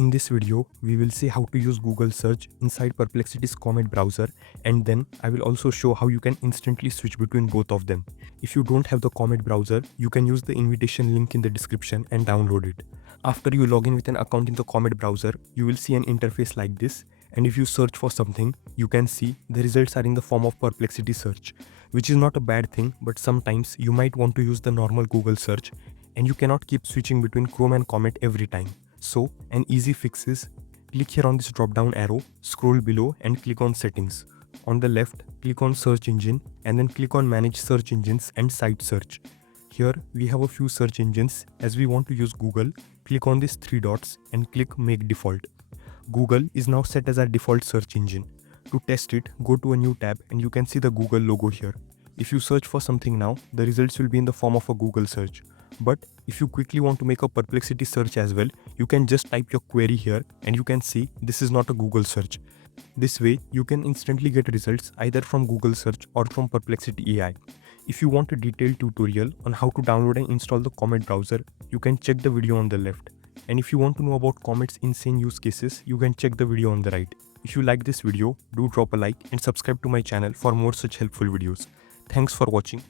In this video, we will see how to use Google search inside Perplexity's Comet browser, and then I will also show how you can instantly switch between both of them. If you don't have the Comet browser, you can use the invitation link in the description and download it. After you log in with an account in the Comet browser, you will see an interface like this, and if you search for something, you can see the results are in the form of Perplexity search, which is not a bad thing, but sometimes you might want to use the normal Google search, and you cannot keep switching between Chrome and Comet every time. So, an easy fix is click here on this drop down arrow, scroll below and click on settings. On the left, click on search engine and then click on manage search engines and site search. Here we have a few search engines. As we want to use Google, click on these three dots and click make default. Google is now set as our default search engine. To test it, go to a new tab and you can see the Google logo here. If you search for something now, the results will be in the form of a Google search. But if you quickly want to make a Perplexity search as well, you can just type your query here and you can see this is not a Google search. This way, you can instantly get results either from Google search or from Perplexity AI. If you want a detailed tutorial on how to download and install the Comet browser, you can check the video on the left. And if you want to know about Comet's insane use cases, you can check the video on the right. If you like this video, do drop a like and subscribe to my channel for more such helpful videos. Thanks for watching.